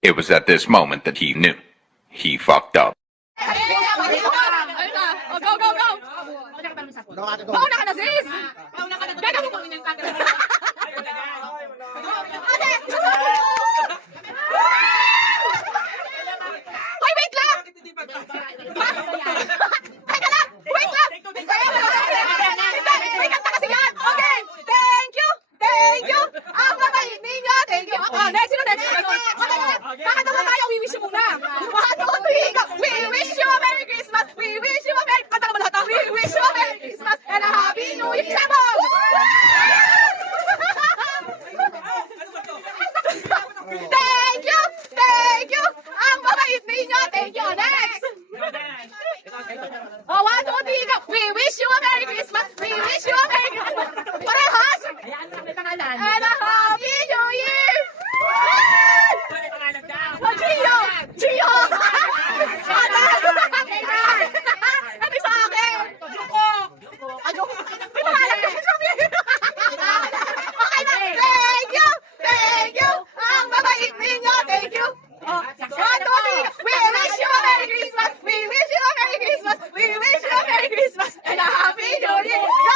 It was at this moment that he knew. He fucked up. Go, go, go! Bauna ka na, sis! Gagawin ko rin yung Hoy, wait lang! Teka lang! Wait lang! May kanta kasi yan! Okay! Thank you! Thank you! Ang mabait ninyo! Thank you! Oh, next, sino next? Kakanta mo tayo, we wish you muna! 1, 2, 3, go! We wish you a Merry Christmas! We wish you a Merry... Kanta ka ba lahat? We wish you a Merry Christmas and a Happy New Year! Isa mo! Thank you! Thank you! Ang mabait ninyo! Thank you! Next! Oh, 1, 2, 3, go! We wish you a Merry Christmas! We wish you a Merry Christmas! Parehas! And a Happy New Year! Oh, Gio! Gio! Ano sa akin? Ano? May pangalan kasi sabi. Okay na. Thank you! Thank you! Ang mabait ninyo! Thank you! Oh, 1, 2, 3. We wish you a Merry Christmas! We wish you a Merry Christmas! We wish you a Merry Christmas! And a Happy New Year! Go!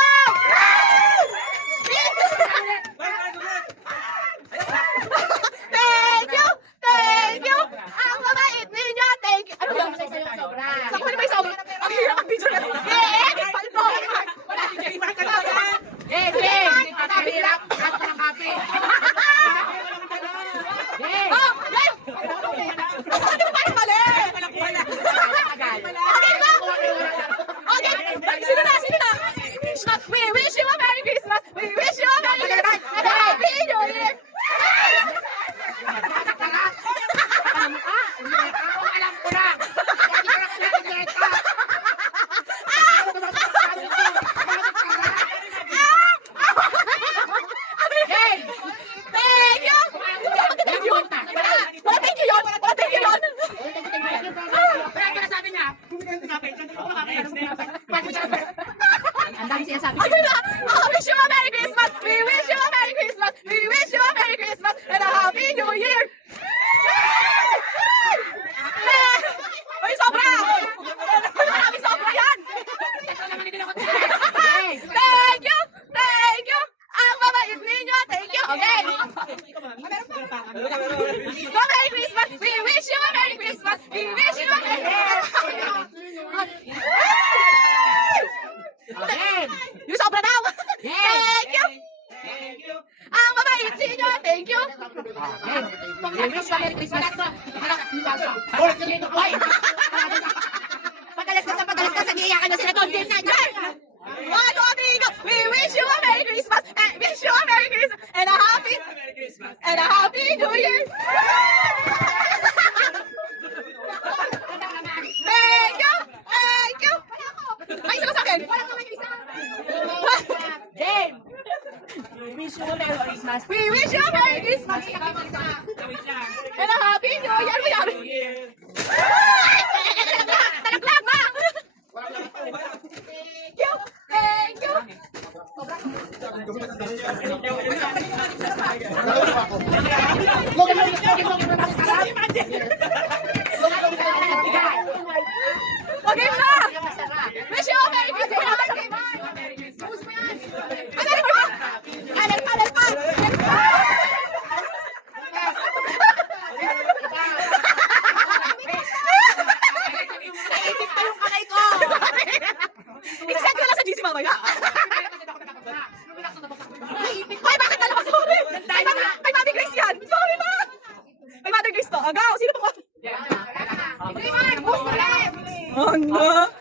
Thank you! Thank you! Ang mabait ninyo! Thank you! Ano yun? Sa ko may sobra? Ang hirap ang picture na. Palto! Wala! Oh! Bakit mo parang mali? Okay ba? Okay! Sino na? Sino na? We wish you a Merry Christmas! We wish you a Merry Christmas! And a Happy New Year! Alam ko na! Thank you! Thank you! Wala thank you yun! Wala thank you yun! Kaya sabi niya, Ang dami sinasabi. Ano na? Oh, wish you a Merry Christmas! We wish you a Merry Christmas! We wish you a Merry Christmas! And a Happy New Year! Uy, sobra! Marami sobra yan! Thank you! Thank you! Ang mabait ninyo! Thank you! Okay! Go Merry Christmas! We wish you a Merry Christmas! We wish you a Merry Christmas! Yung sobra daw! Thank you! Ang mabait ninyo! Thank you! Merry Christmas! Hoy! Padalas ka sa giyakan na sila doon. Game na! 1, 2, 3, go! We wish you a Merry Christmas! And wish you a Merry Christmas! And a Happy New Year! Thank you! Thank you! Ay, isa ka sa akin! Game! Wish you a Merry Christmas! We wish you a Merry Christmas! And a Happy New Year! Mayari! Talaklag na! Thank you! Thank you! Okay na! Wish you a Merry Christmas! Alin pa! Alin pa! Alin pa! Alin pa! Naisip pa yung kamay ko! I-send ko lang sa GC mamaya. Ay, bakit nalabas mo? Kay Mother Grace yan. Sorry na. Kay Mother Grace to. Agaw, sino pa ko? Post ulit! Ano?